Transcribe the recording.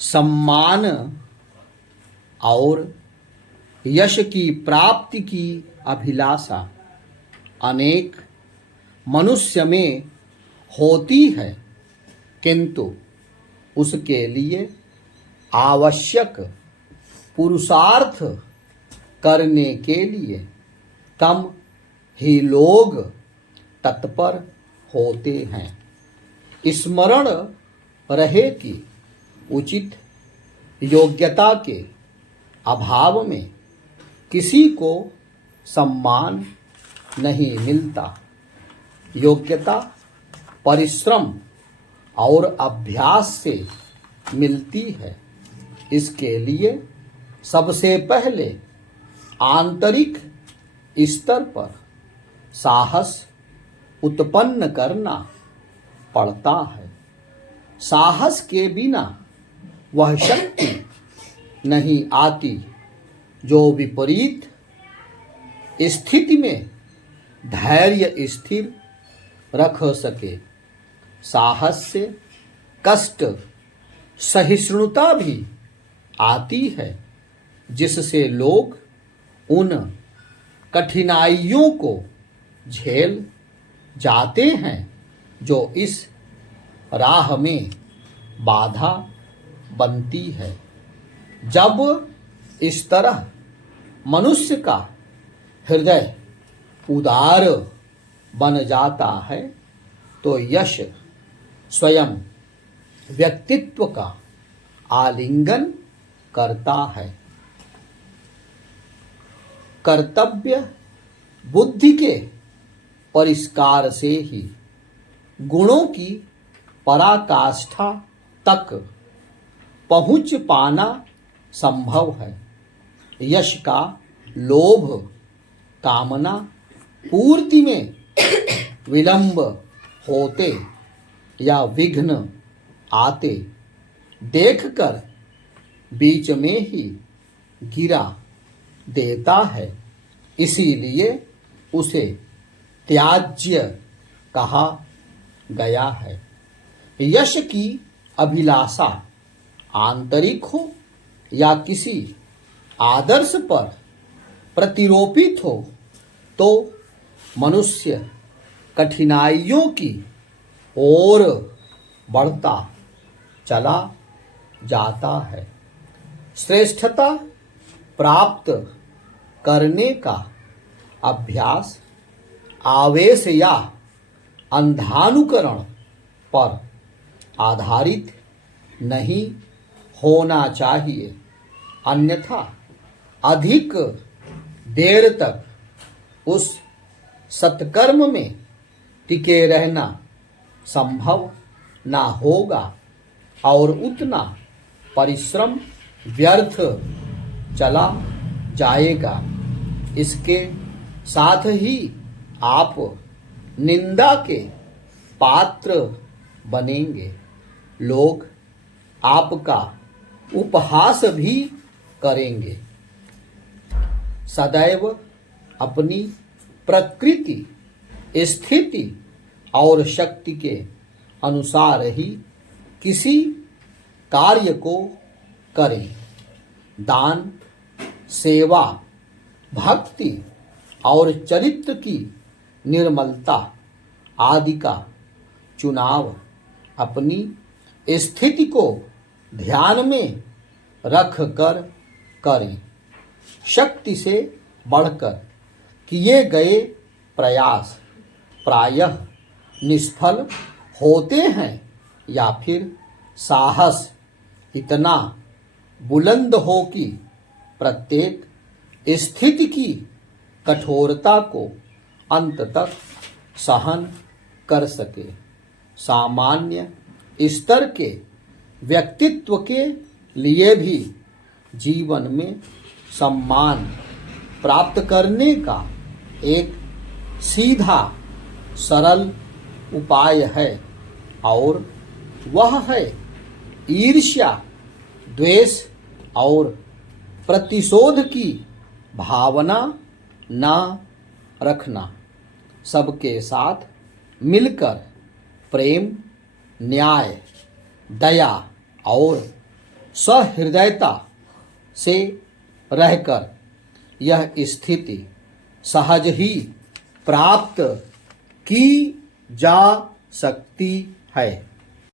सम्मान और यश की प्राप्ति की अभिलाषा अनेक मनुष्य में होती है, किंतु उसके लिए आवश्यक पुरुषार्थ करने के लिए कम ही लोग तत्पर होते हैं। स्मरण रहे कि उचित योग्यता के अभाव में किसी को सम्मान नहीं मिलता। योग्यता परिश्रम और अभ्यास से मिलती है। इसके लिए सबसे पहले आंतरिक स्तर पर साहस उत्पन्न करना पड़ता है। साहस के बिना वह शक्ति नहीं आती जो विपरीत स्थिति में धैर्य स्थिर रख सके। साहस से कष्ट सहिष्णुता भी आती है, जिससे लोग उन कठिनाइयों को झेल जाते हैं जो इस राह में बाधा बनती है। जब इस तरह मनुष्य का हृदय उदार बन जाता है तो यश स्वयं व्यक्तित्व का आलिंगन करता है। कर्तव्य बुद्धि के परिष्कार से ही गुणों की पराकाष्ठा तक पहुंच पाना संभव है। यश का लोभ कामना पूर्ति में विलंब होते या विघ्न आते देखकर बीच में ही गिरा देता है। इसीलिए उसे त्याज्य कहा गया है। यश की अभिलाषा आंतरिक हो या किसी आदर्श पर प्रतिरोपित हो तो मनुष्य कठिनाइयों की ओर बढ़ता चला जाता है। श्रेष्ठता प्राप्त करने का अभ्यास आवेश या अंधानुकरण पर आधारित नहीं होना चाहिए, अन्यथा अधिक देर तक उस सत्कर्म में टिके रहना संभव ना होगा और उतना परिश्रम व्यर्थ चला जाएगा। इसके साथ ही आप निंदा के पात्र बनेंगे। लोग आपका उपहास भी करेंगे। सदैव अपनी प्रकृति, स्थिति और शक्ति के अनुसार ही किसी कार्य को करें। दान, सेवा, भक्ति और चरित्र की निर्मलता आदि का चुनाव अपनी स्थिति को ध्यान में रख कर करें। शक्ति से बढ़कर किए गए प्रयास प्रायः निष्फल होते हैं या फिर साहस इतना बुलंद हो कि प्रत्येक स्थिति की कठोरता को अंत तक सहन कर सके। सामान्य स्तर के व्यक्तित्व के लिए भी जीवन में सम्मान प्राप्त करने का एक सीधा सरल उपाय है और वह है ईर्ष्या, द्वेष और प्रतिशोध की भावना न रखना। सबके साथ मिलकर प्रेम, न्याय, दया और सहृदयता से रहकर यह स्थिति सहज ही प्राप्त की जा सकती है।